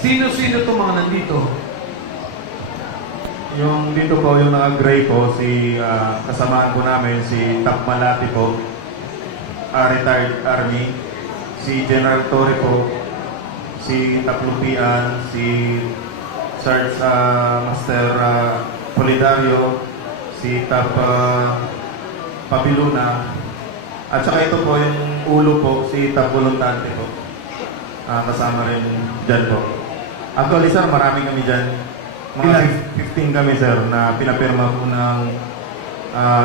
Sino-sino itong mga nandito? Yung dito po, yung naka-gray po, si kasamahan po namin, si Tap Malati po, retired Army, si General Torre po, si Tap Lupian, si Sarge Master Polidario, si Tap Pabiluna, at saka ito po yung ulo po, si Tap Voluntate po, kasama rin dyan po. Actually sir, marami kami dyan. Mga 15 kami sir na pinapirma po ng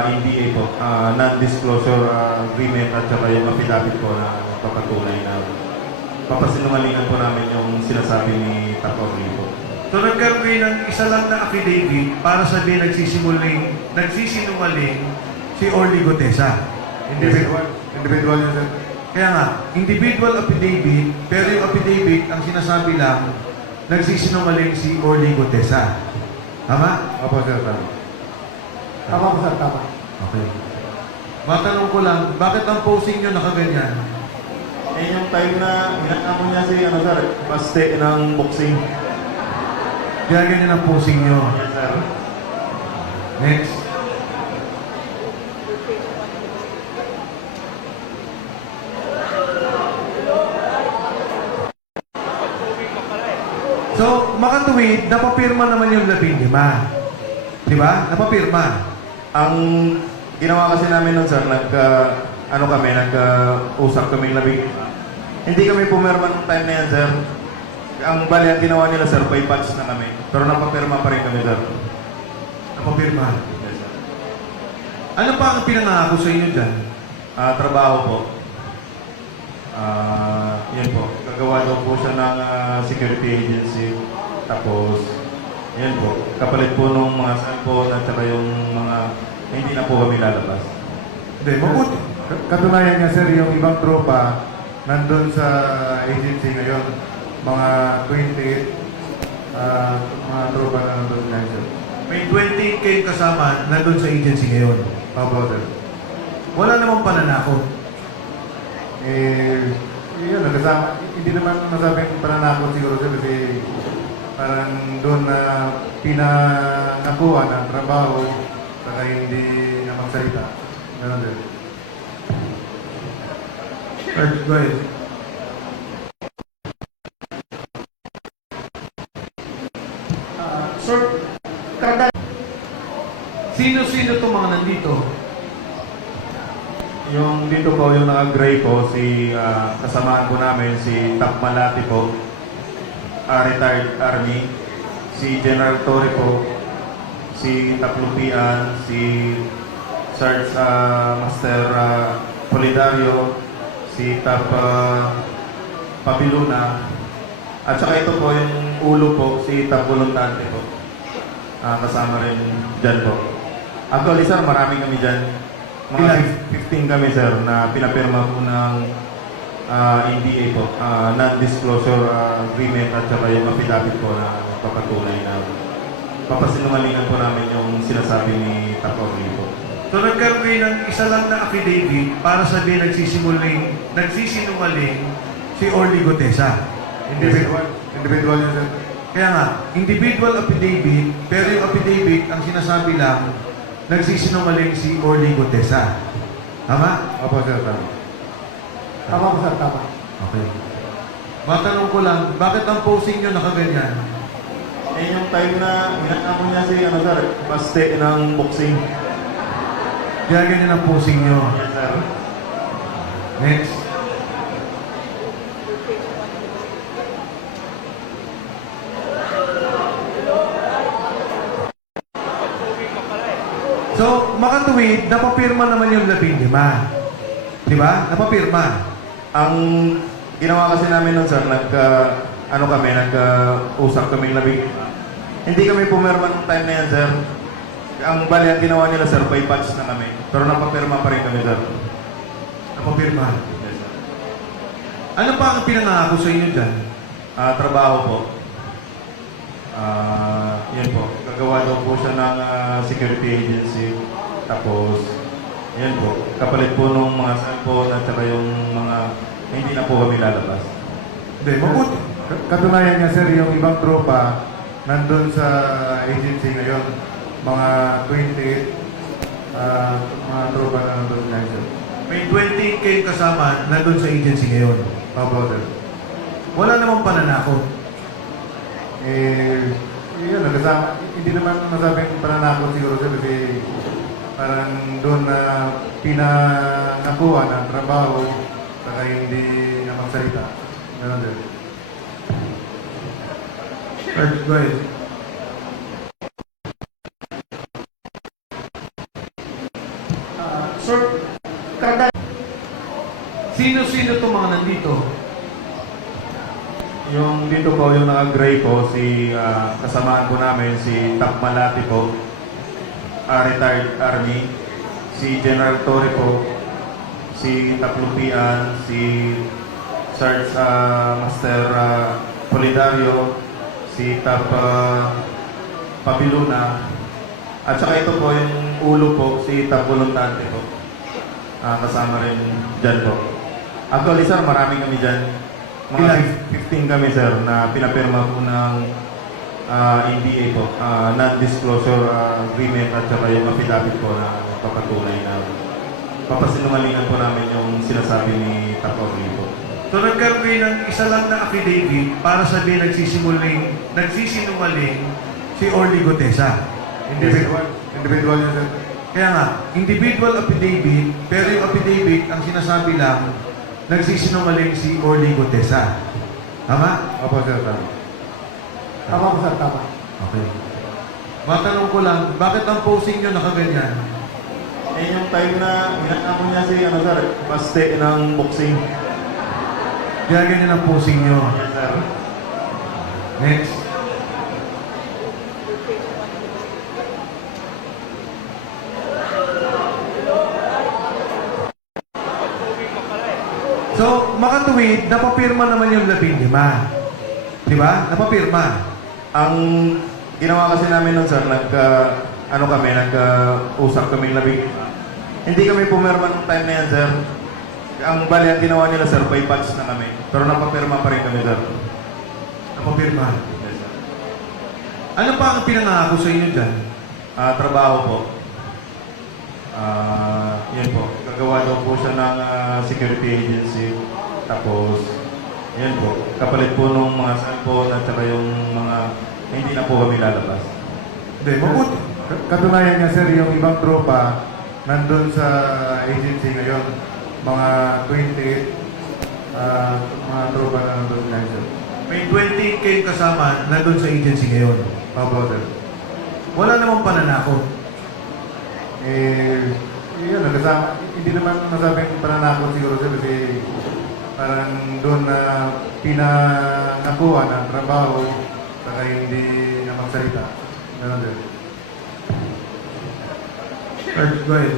NDA po, non-disclosure agreement at saka yung affidavit po na papatunay na papasinungalingan po namin yung sinasabi ni Tapori po. So nagkaroon kayo ng isa lang na affidavit para sabihin nagsisinungaling si Orly Gutesa. Individual yun sir. Kaya nga, individual affidavit, pero yung affidavit, ang sinasabi lang, nagsisinungaling si Orly Gutesa. Tama? Opo sir, tama. Tama po sir, tama. Okay. Matanong ko lang, bakit ang posing nyo nakaganyan? Eh yung time na hinakamo niya si sir, baste ng boxing. Kaya ganyan ang posing nyo. Yes sir. Next. So, makatuwid, napapirma naman yung 15. Di ba? Napapirma. Ang ginawa kasi namin nun sir, nag-usap kaming labing. Hindi kami pumirma ng time na yan sir. Ang bali, ang ginawa nila sir, by batch na kami. Pero napapirma pa rin kami sir. Napapirma. Yes sir. Ano pa ang pinangako sa inyo dyan? Trabaho po. Yan po. Gagawa daw po siya ng security agency. Tapos, yan po. Kapalit po nung mga cellphone at saka yung mga hindi na po kami lalabas. Hindi, mabuti. Katunayan niya sir, yung ibang tropa nandun sa agency ngayon, mga 28 mga tropa na nandun ngayon sir. May 20 kayong kasama nandun sa agency ngayon. Opo sir. Wala namang pananakot. Yun, nagkasama, hindi naman masabing pananakot siguro sir kasi parang doon na pinanakuha ng trabaho saka hindi na magsalita. Ganun sir. Go ahead. Sir, kada Sino-sino itong mga nandito? Yung dito po, yung naka-gray po, si kasamahan po namin, si Tap Malati po, retired Army, si General Torre po, si Tap Lupian, si Sarge Master Polidario, si Tap Pabiluna, at saka ito po yung ulo po, si Tap Voluntate po, kasama rin dyan po. Actually sir, marami kami dyan. Mga 15 kami sir na pinapirma po ng NDA po, non-disclosure agreement at saka yung affidavit po na papatunay na papasinungalingan po namin yung sinasabi ni Tapori po. So nagkaroon kayo ng isa lang na affidavit para sabihin nagsisinungaling si Orly Gutesa. Individual yun sir. Kaya nga, individual affidavit, pero yung affidavit, ang sinasabi lang, nagsisinungaling si Orly Gutesa. Tama? Opo sir, tama. Tama po sir, tama. Okay. Matanong ko lang, bakit ang posing nyo nakaganyan? Eh yung time na hinakamo niya si sir, baste ng boxing. Kaya ganyan ang posing nyo. Yes sir. Next. So, makatuwid, napapirma naman yung 15. Di ba? Napapirma. Ang ginawa kasi namin nun sir, nag-usap kaming labing. Hindi kami pumirma ng time na yan sir. Ang bali, ang ginawa nila sir, by batch na kami. Pero napapirma pa rin kami sir. Napapirma. Yes sir. Ano pa ang pinangako sa inyo dyan? Trabaho po. Yan po. Gagawa daw po siya ng security agency. Tapos, yan po. Kapalit po nung mga cellphone at saka yung mga hindi na po kami lalabas. Hindi, mabuti. Katunayan niya sir, yung ibang tropa nandun sa agency ngayon. Mga 20 mga tropa na nandun ngayon sir. May 20 kayong kasama nandun sa agency ngayon. Opo sir. Wala namang pananakot. Yun, nagkasama. Hindi naman masabing pananakot siguro sir kasi parang doon na pinanakuha ng trabaho saka hindi na magsalita. Ganun sir. Go ahead. Sir, kada Sino-sino itong mga nandito? Yung dito po, yung naka-gray po, si kasamahan po namin, si Tap Malati po, retired Army, si General Torre po, si Tap Lupian, si Sarge Master Polidario, si Tap Pabiluna, at saka ito po yung ulo po, si Tap Volantante po, kasama rin dyan po. Actually sir, marami kami dyan. Mga 15 kami sir na pinapirma po ng NDA po, non-disclosure agreement at saka yung affidavit po na papatunay na papasinungalingan po namin yung sinasabi ni Taporli po. So nagkaroon kayo ng isa lang na affidavit para sabihin nagsisinungaling si Orly Gutesa. Individual niya sir. Kaya nga, individual affidavit, pero yung affidavit, ang sinasabi lang, nagsisinungaling si Orly Gutesa. Tama? Opo sir, tama. tama po sir, tama. Okay. Matanong ko lang, bakit ang posing nyo nakaganyan? Eh yung time na hinakamo niya si sir, paste ng boxing. Kaya ganyan ang posing nyo. Yes sir. Next. So, makatuwid, napapirma naman yung 15. Di ba? Napapirma. Ang ginawa kasi namin nun sir, nag-usap kaming labing. Hindi kami pumirma ng time na yan sir. Ang bali, ang ginawa nila sir, by batch na kami. Pero napapirma pa rin kami sir. Napapirma. Yes sir. Ano pa ang pinangako sa inyo dyan? Trabaho po. Yan po. Gagawa daw po siya ng security agency. Tapos, yan po. Kapalit po nung mga cellphone at saka yung mga hindi na po kami lalabas. Hindi, mabuti. Katunayan niya sir, yung ibang tropa nandun sa agency ngayon. Mga 20 mga tropa na nandun ngayon sir. May 20 kayong kasama nandun sa agency ngayon. Opo sir. Wala namang pananakot. Yun, nagkasama. Hindi naman masabing pananakot siguro sir kasi parang doon na pinanakuha ng trabaho saka hindi na magsalita. Ganun sir. Go ahead.